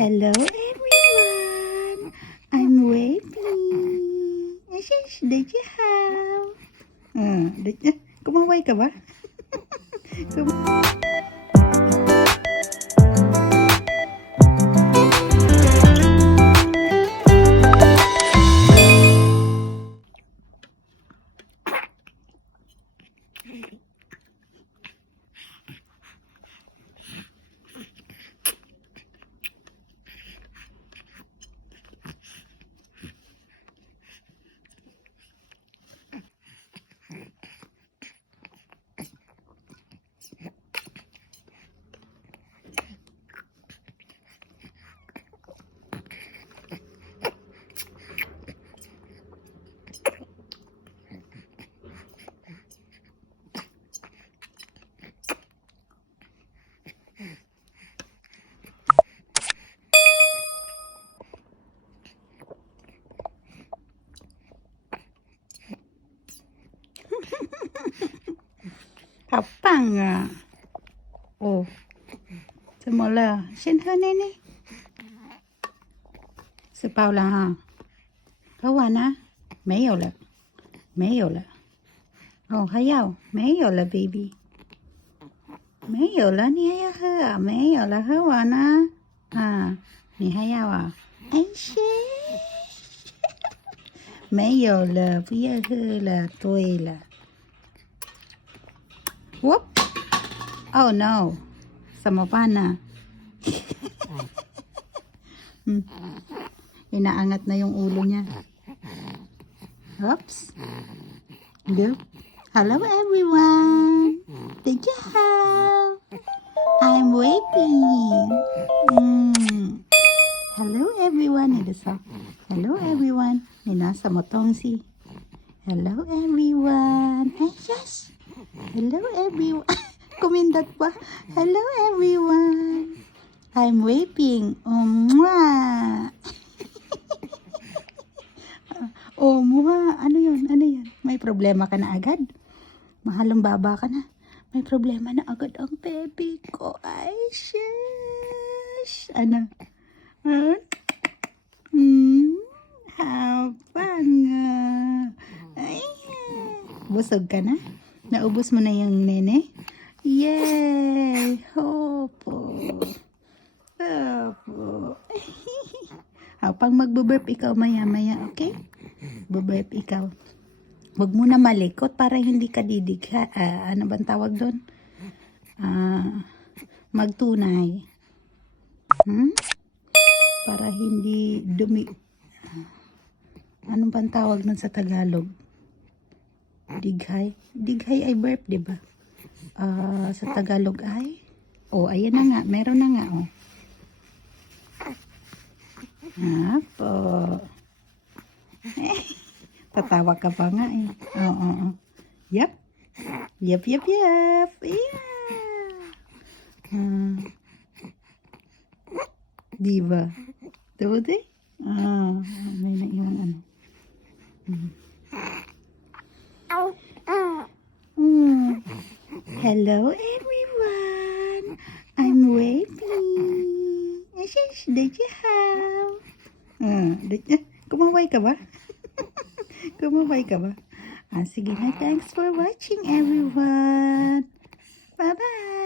Hello everyone! I'm waiting. Ashish, did you have? Kumaway ka ba? Kapang à. Ồ, 怎么了？先喝奶奶。吃饱了哈？喝完了？没有了，没有了。哦，还要？没有了，baby。没有了，你还要喝啊？没有了，喝完了。啊，你还要啊？哎是，没有了，不要喝了。对了。Whoop! Oh no! 怎么办呢？Inaangat na yung ulo niya. Oops. Look. Hello everyone. Did you have? I'm waiting. Hello everyone. Ito sa. Hello everyone. Nasa motong si. Hello everyone. Ay, yes. Hello everyone. Kumindat pa. Hello everyone. I'm waiting. Mwah. Oh, muha. Ano yun? Ano yan? May problema ka na agad? Mahalong baba ka na. May problema na agad ang baby ko. Ay, shush. Ano? Huh? Habang. Ay, busog ka na? Naubos mo na yung nene? Yay! Hopo. Hopo. Pag magbo-burp ikaw maya-maya, okay? Burp ikaw. Huwag mo na malikot para hindi ka didigha. Ano bang tawag doon? Magtunay. Para hindi dumi. Ano bang tawag nun sa Tagalog? Dighay. Dighay ay burp, di ba? Sa Tagalog ay? Oh, ayan na nga. Meron na nga, oh. Apo. Tatawa ka pa nga eh. Oo. Yup. Yup. Yeah. Diba? Tuti? May naiwan ano. Hello everyone. I'm waiting. Ashish, did you have? Kumaway ka ba? Kumaway ka ba? Sige na, thanks for watching everyone. Bye-bye.